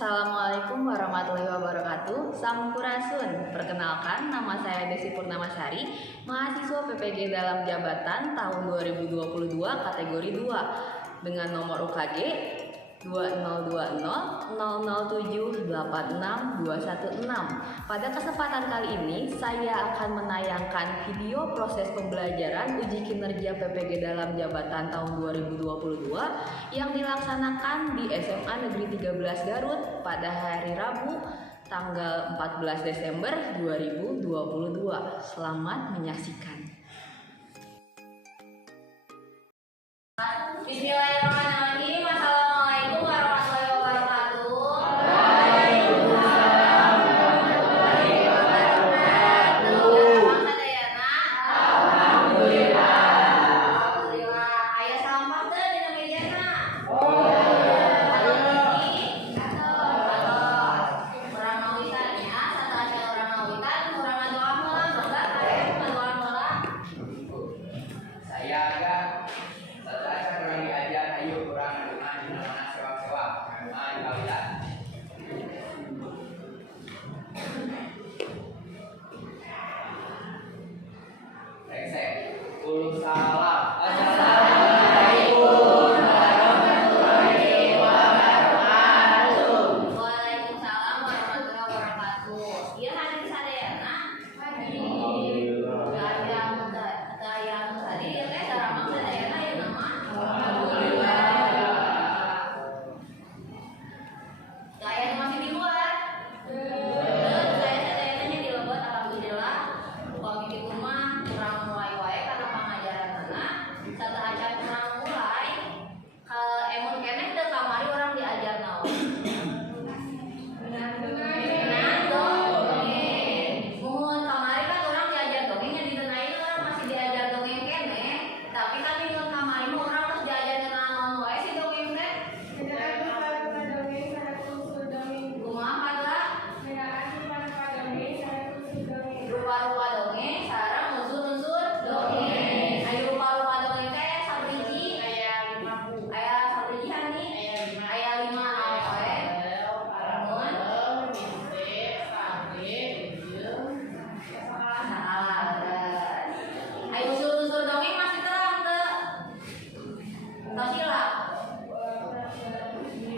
Assalamualaikum warahmatullahi wabarakatuh. Sampurasun. Perkenalkan, nama saya Desi Purnamasari, mahasiswa PPG dalam jabatan tahun 2022 kategori 2 dengan nomor UKG 2020000786 216. Pada kesempatan kali ini, saya akan menayangkan video proses pembelajaran uji kinerja PPG dalam jabatan tahun 2022 yang dilaksanakan di SMA Negeri 13 Garut pada hari Rabu tanggal 14 Desember 2022. Selamat menyaksikan. Bismillahirrahmanirrahim. Assalamualaikum warahmatullahi wabarakatuh. Waalaikumsalam warahmatullahi wabarakatuh. Alhamdulillah. Alhamdulillah. Aya sampah teh dina mejana. Urang mawitannya, sateuacan urang mawitan, urang ngadoa heula, mangga kare ngadoa heula. Saya agak setelah kurang diajar, ayo kurang rumah di mana sewa-sewa, rumah di kawitan. Rengsek, ulun salam. Assalamualaikum warahmatullahi wabarakatuh. Waalaikumsalam warahmatullahi wabarakatuh. Ieu hadir sadayana. Yang tadi ya teh saramang sadayana ieu nama. Alhamdulillah. Saya masih di luar. Saya sadayananya di Lebet, alhamdulillah. Upami di rumah kurang mulai wae karena pangajaranna. Sateuacan kurang mulai, emun keneh teu kamari urang diajar naon. Benar dongeng. Mun kamari kan urang diajar dongeng, nya didenain urang masih diajar dongeng keneh. Tapi kan minggu kamari mah urang terus diajar naon wae si dongeng teh. Kumaha padla? Rupa-rupa dongeng sareng unsur-unsur dongeng. Aya rupa-rupa dongeng teh aya sabriji. Aya sabriji hani? Aya 5 naon wae? Mun salah. Aya unsur-unsur dongeng masih terang teu? Kasila.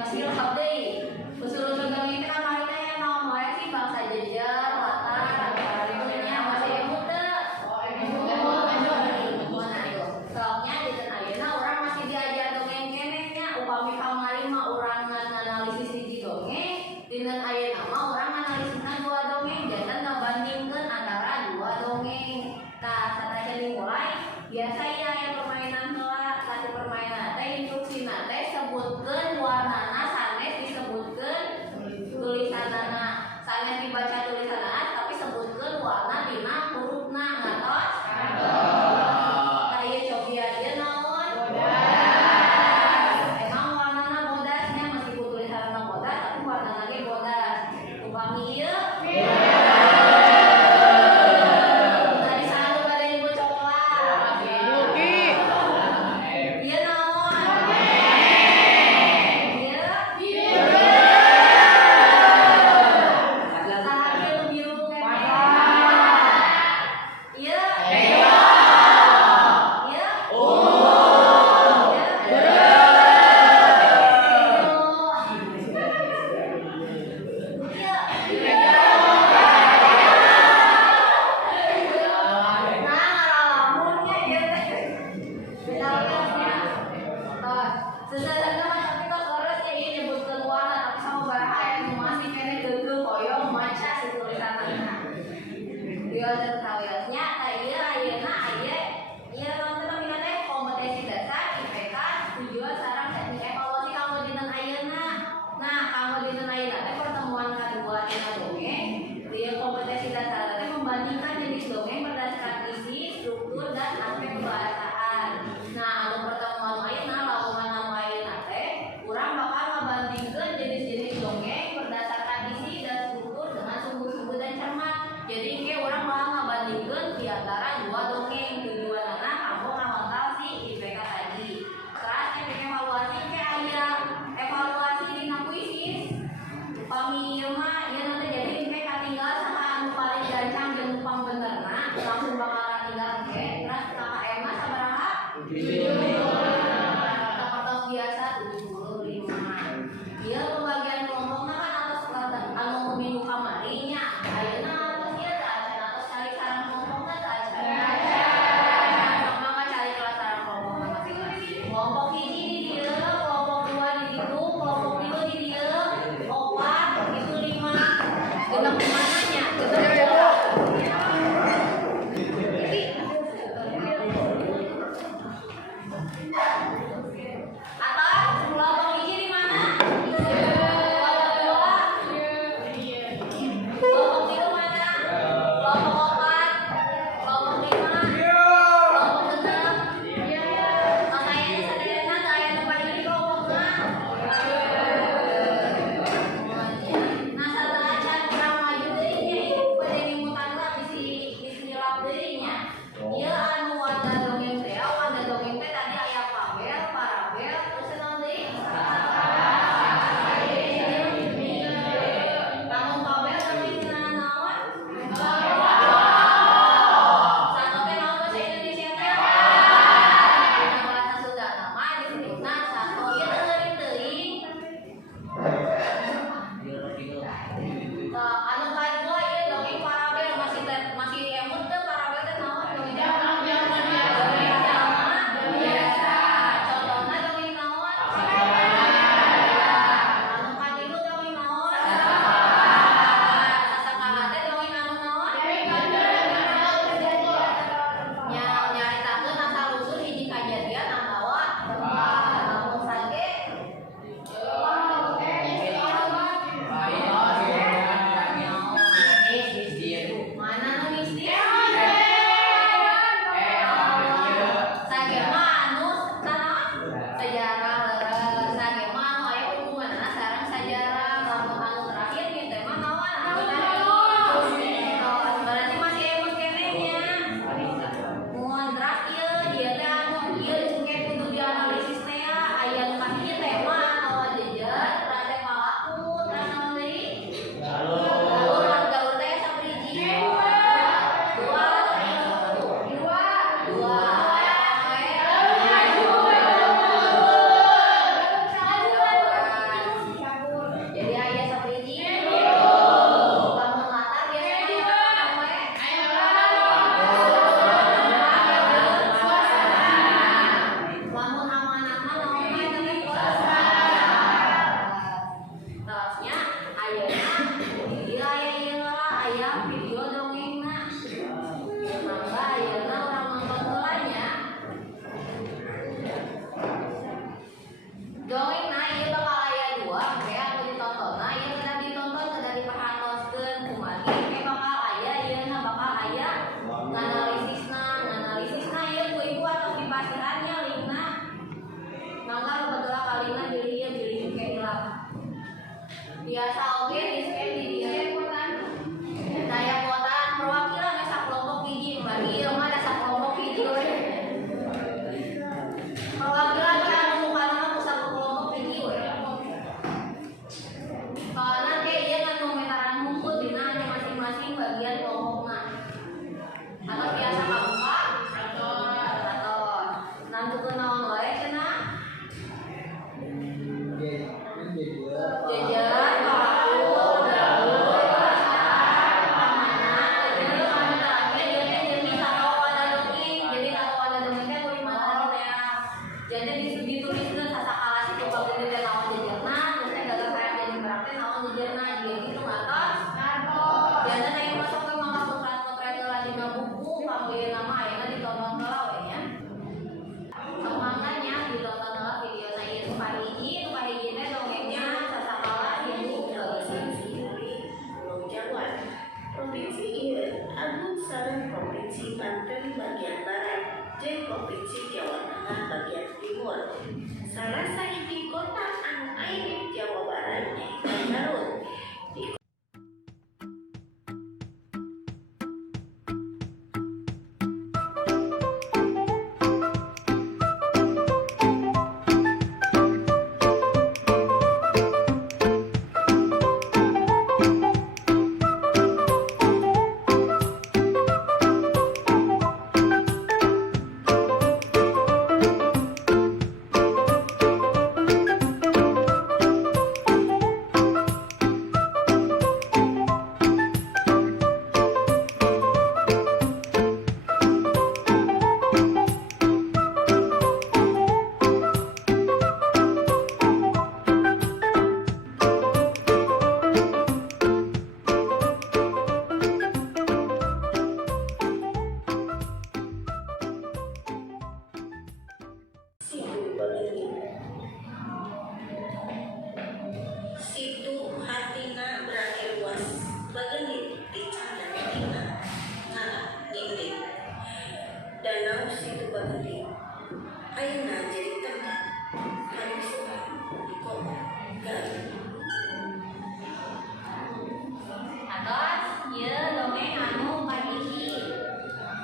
Kasila deui. Unsur-unsur dongeng teh kamari teh naon wae sih bangsa jejer, latar, nya masih emu teu? Soalnya di ayeuna urang masih diajar dongeng keneh nya. Upami kamari mah urang nganalisis hiji dongeng, dinten ayeuna mah urang nganalisisna 2 dongeng, janten ngabandingkeun antara 2 dongeng. Tah sateuacan dimulai, biasa ya aya permainan heula. Kasih permainan teh instruksina teh sebutkeun warnana sanes disebutkeun tulisanana. Sanes dibaca tulisanana tapi sebutkeun warna dina hurufna. Ngatos? Tah ieu cobian ieu naon? Emang warnana bodasnya meskipun tulisanana bodas tapi warnana ge bodas. Upami ieu tadi selalu ada ibu coklat. Ieu naon? Ieu tah ieu biru keneh. Ieu tujuan sareng teknik evaluasi kamu dinten ayeuna. Nah, kamu dinten ayeuna teh pertemuan kadua dina dongeng. Dia kompetensi dasar teh membandingkan jenis dongeng berdasarkan isi, struktur, dan aspek kebahasaan. Nah, anu pertemuan ayeuna lamungan anu ayeuna teh urang bakal ngabandingkeun jenis-jenis dongeng berdasarkan isi dan struktur dengan sungguh-sungguh dan cermat. Jadi ke urang bakal ngabandingkeun di antara 2 dongeng. Tujuanna kamu ngontal si IPK tadi. Terus evaluasi ke aya evaluasi dina kuisis. langsung bakalan tinggal ke terus KKM sabaraha? 75. Kertas biasa 75. Ieu pembagian kelompokna kan atas anu minggu kamari nya. Ayeuna atas ieu teh atas cari sareng kelompokna teh sama cari kelas sareng kelompokna masing-masing. Kelompok hiji di dieu, kelompok 2 di ditu, kelompok 3 di dieu, 4 itu 5. Genep mana nya? Biasa oke di scan di dia daya kuotaan perwakilan asa kelompok hiji bagi ieu mah asa kelompok hiji we. Perwakilan kan mukana pusat kelompok hiji we. Soalna ge ieu kan komentaran hukum dina masing-masing bagian kelompokna. Atau biasa kabuka atau nantukeun naon wae cenah. Jajan, Bali. Ayeuna jadi tempat pariwisata di Kota Garut. Atos, ieu dongeng anu kahiji.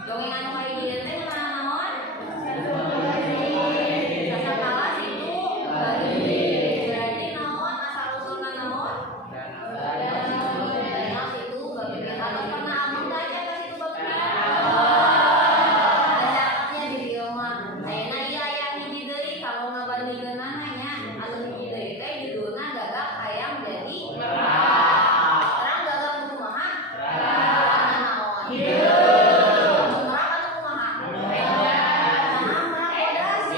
Dongeng anu kahiji teh meunang naon? Sasakalas itu bagi. Berarti naon asal usulna naon? Danos itu bagi. Atos pernah amun aja ke situ bagi. Bacanya di dieu mah. Ayeuna ieu aya hiji deui kalau ngabandingkeunana nya anu hiji deui teh judulna Gagak Hayam Jadi Terang gagak kumaha? Warna naon? Anu merak anu kumaha? Nah, merak pedas.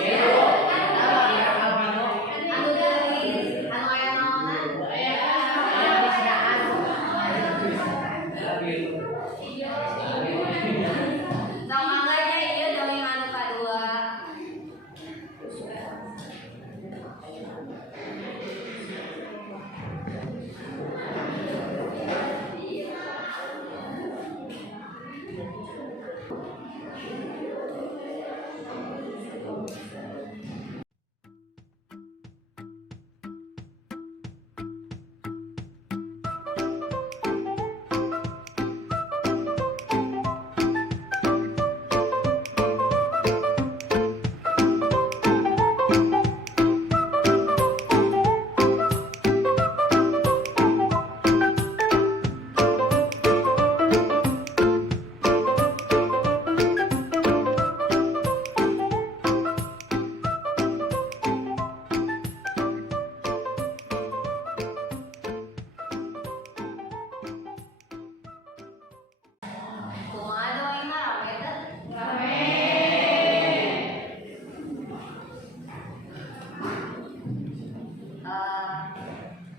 Anu geulis, anu aya naonan? Samangga nya ieu dongeng anu kadua. Kumaha dongengna rame teu?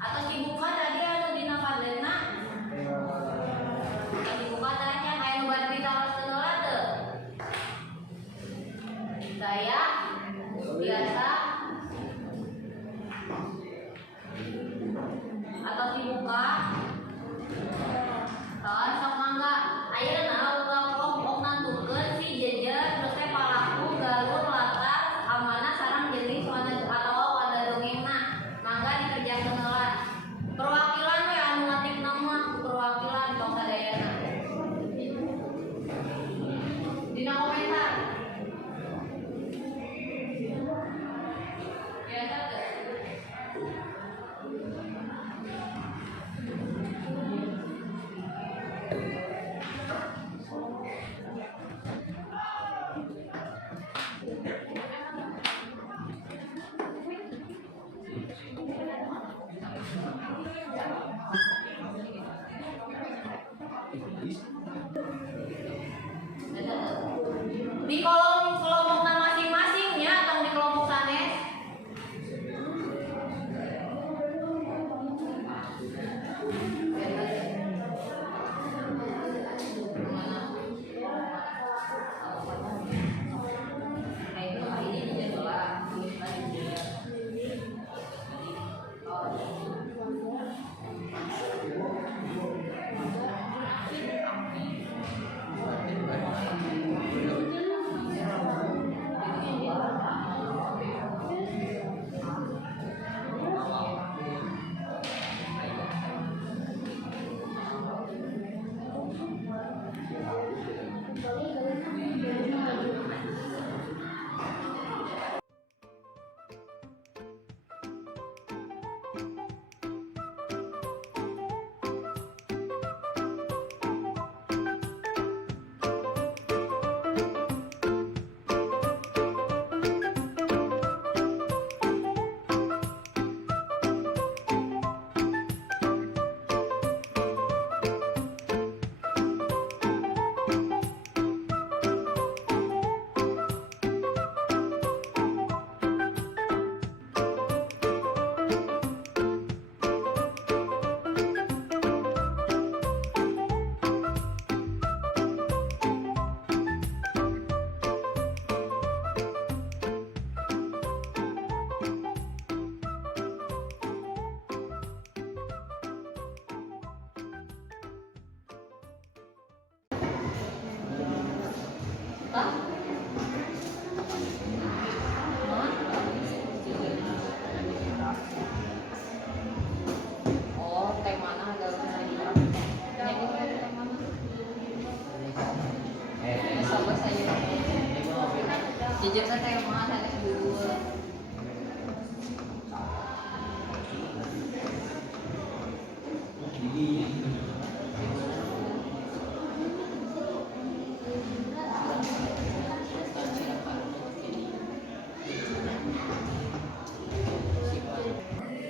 Atos dibuka tadi anu dina padena. Atos dibuka tanya aya nu bari ditawasteun heula teu? Saya biasa atau dibuka sok mangga ayeuna ulah kelompok nantukeun si jejer terus teh palaku galur latar amanah sareng jenis warna atawa warna dongengna mangga dikerjakeun heula perwakilan we anu ngatikna mah perwakilan tong sadayana dina komentar biasa teu di kolom kelompokna masing-masingnya atau di kelompok sanes Hah? Jujur kan saya mau ada dulu.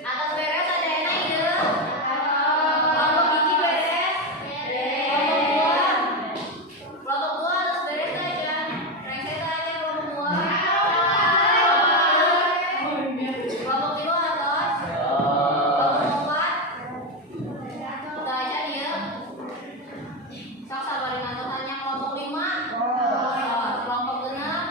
Atas beres ada enak ya. Kelompok gigi beres. Kelompok dua atas beres aja. Rengset aja kelompok dua. Kelompok tiga atas. Kelompok empat. Kita aja ya. Sok sabarin aturannya kelompok lima. Kelompok genap.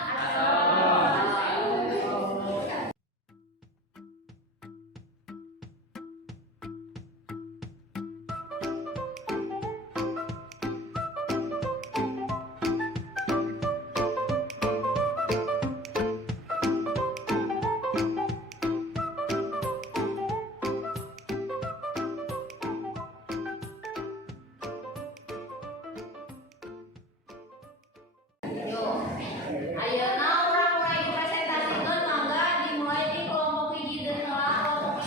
Ayeuna urang mulai presentasikan mangga dimulai di kelompok hiji deui heula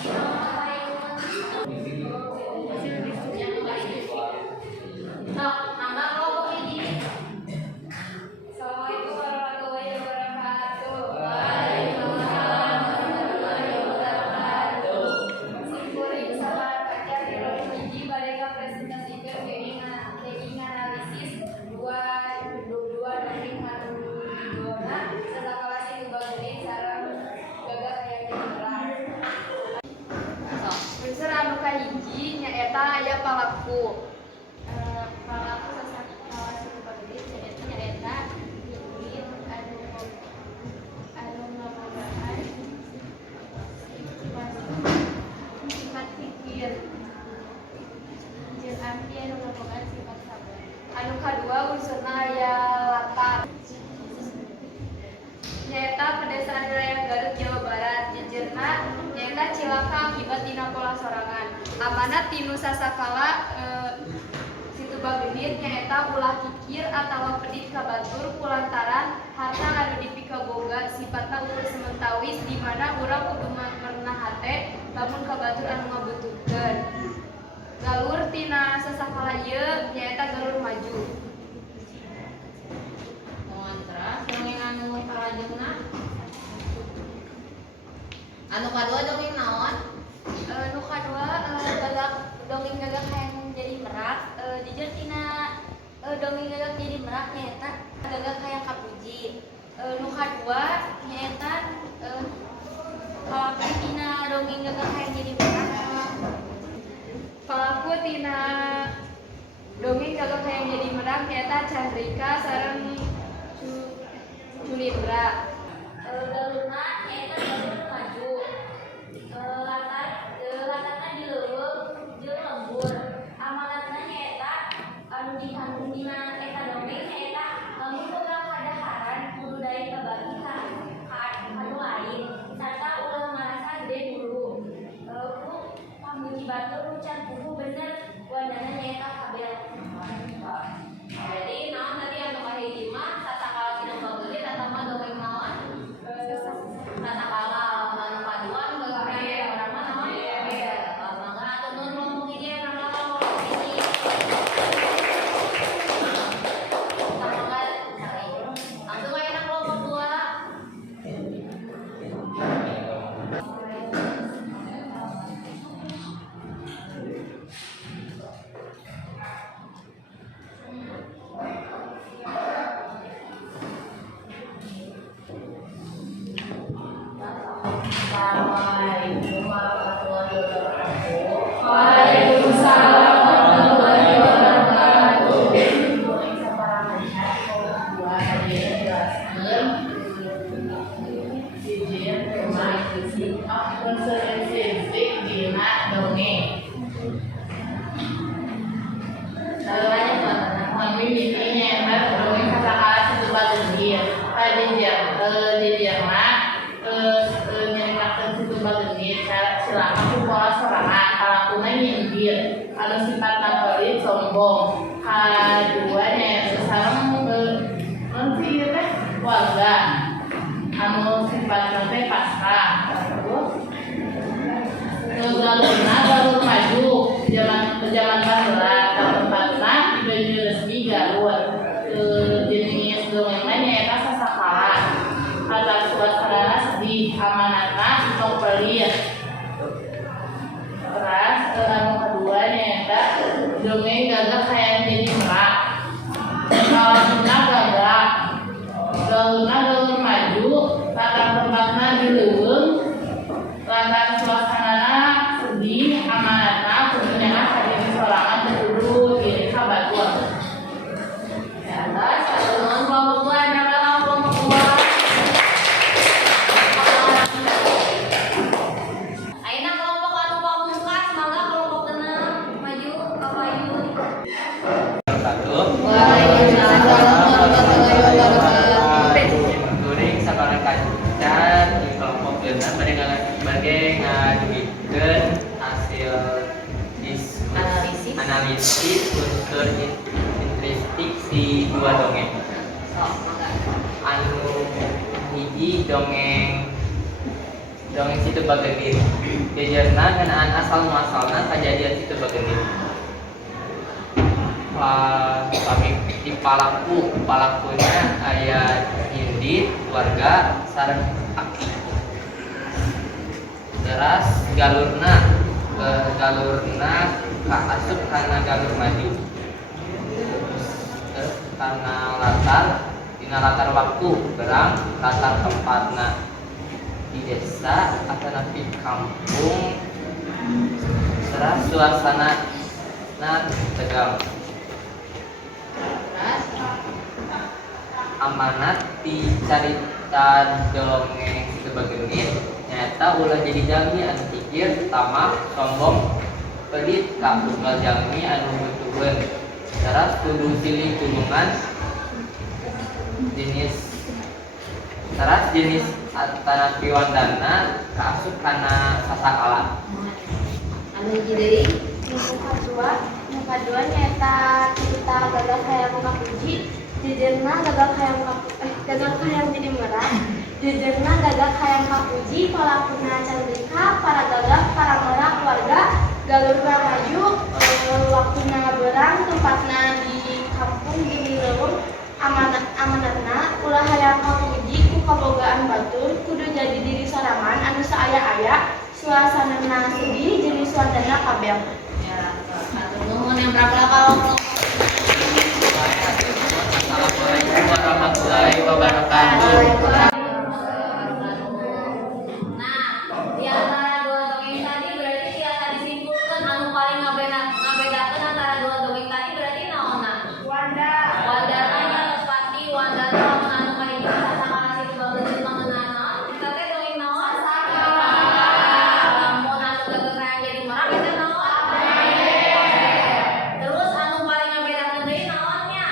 kelompok hiji sok mangga kelompok hiji. Assalamualaikum warahmatullahi wabarakatuh. Waalaikumsalam warahmatullahi wabarakatuh. Simkuring sabar kaca di kelompok hiji bade kapresentasikan geuning analisis 2 dari Madura setelah itu bagian sarang gagal yang diserang. Unsur anu kahiji nyaeta aya palaku. Palaku sasalah satu bagian nyaeta bibit anu ngabarahan sifat pikir. Jeung arti anu ngabogaan sifat sabar. Anu kadua unsurna aya latar. Nyaeta pedesaan wilayah Garut Jawa Barat. Jejerna nyaeta cilaka akibat dina pola sorangan. Amanat tinu sasakala situ bageunit nyaeta ulah kikir atawa pedit ka batur kulantaran harta anu dipikaboga sifatna ukur sementawis di mana urang kudu merenah hate lamun ka batur anu ngabutuhkeun. Galur tina sasakala ieu nyaeta galur maju. Mantra dongeng anu kalajeungna. Anu kadua dongeng naon? Nu kadua dongeng gagak hayang jadi merak. Jujur tina dongeng gagak jadi merak nyaeta gagak hayang kapuji. Nu kadua nyaeta palaku tina dongeng gagak hayang jadi merak. Palaku tina dongeng gagak hayang jadi merak nyaeta Chandrika sareng Julindra. Galurna nyaeta galur maju. Latarna dileuweung jeung lembur. Amanatna nyaeta anu dikandung dina eta dongeng nyaeta lamun boga kadaharan kudu daek kabagi ka anu lain sarta ulah marasa gede dulu. Ku pamuji batur nu can kudu bener wadana nyaeta kabel. Jadi naon tadi anu kahiji mah satakala tina bageulin eta mah dongeng naon? Satakala anu kadua anu gagah urang mah naon? Mangga atuh nuhun kelompok hiji mangga kelompok hiji. Mangga langsung aya kelompok dua. Assalamualaikum warahmatullahi wabarakatuh. Waalaikumsalam warahmatullahi wabarakatuh. Kuring saparaha kelompok dua tadi jelaskeun izin rumah unsur spesifik dina dongeng. Kami ini nyaeta dongeng sasakala situ bageunit. Dijerna nyaritakeun situ bageunit silaka ku pola sorangan kalakuna nyindir anu sifatna pelit sombong. Kadua nyaeta sareng dongeng situ bagendit. Jejerna ngeunaan asal muasalna kajadian situ bagendit. Kami di palakunya aya indit keluarga sareng aki. Teras galurna kaasup kana galur maju. Terus karena latar waktu berang latar tempatna di desa atau di kampung. Terus suasana tegang. Amanat di carita dongeng sebagai genit nyata ulah jadi jalmi anu pikir tamak sombong pelit kaunggal jalmi anu butuheun. Terus kudu silih tulungan jenis atanapi wandana kaasup kana sasakala. Anu hiji deui Muka dua nyata kita gagal kayak muka puji, jejerna gagal kayak jadi merah, jejerna gagal kayak muka puji, palakuna candika, para gagal, para merah keluarga, galur maju, waktunya berang, tempatnya di kampung di leuweung, amanatna, ulah hayang kapuji, ku kabogaan batur, kudu jadi diri sorangan, anu saaya-aya, suasanana sedih, jenis wandana kabel. nuhun yang berapa kalau Assalamualaikum warahmatullahi wabarakatuh. Nah, di antara dua dongeng tadi berarti siapa disimpulkan anu paling ngabedakeun antara dua dongeng tadi berarti naonna? Wandana nya pasti wandana lamun anu kahiji sasakala situ bageus mangeunana. Kita teh dongeng naon? Lamun anu gagal kayak jadi merah eta naon? Terus anu paling ngabedakeun deui naonnya?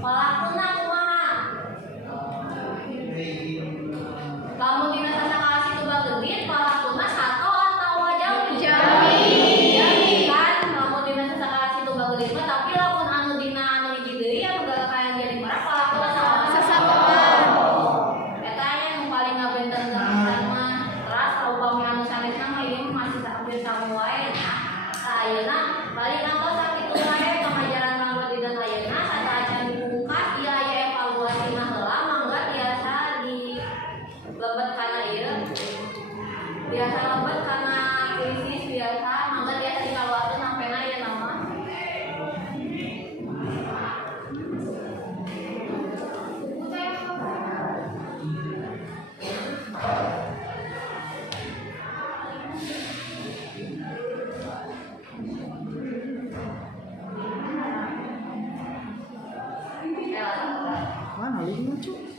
Palakuna kumaha? Lamun dina sasakala situ bageus palakuna sato atawa jalmi? Jalmi kan lamun dina sasakala situ bageus mah tapi lamun anu dina anu hiji deui anu gagal kayak jadi merah palakuna naon? Sasatoan. Eta nya nu paling ngabedakeun pisan mah. Terus upami anu sanesna mah ieu masih hampir sami wae nya. Ayeuna balik angkos sakitu wae pengajaran mangga dina ayeuna sataacan dipungkas ieu aya evaluasi mah heula mangga tiasa dilebet kana ieu. Biasa lebet kana krisis biasa mangga tiasa dikaluarkeun sampena ieu nama. Mana lu lucu?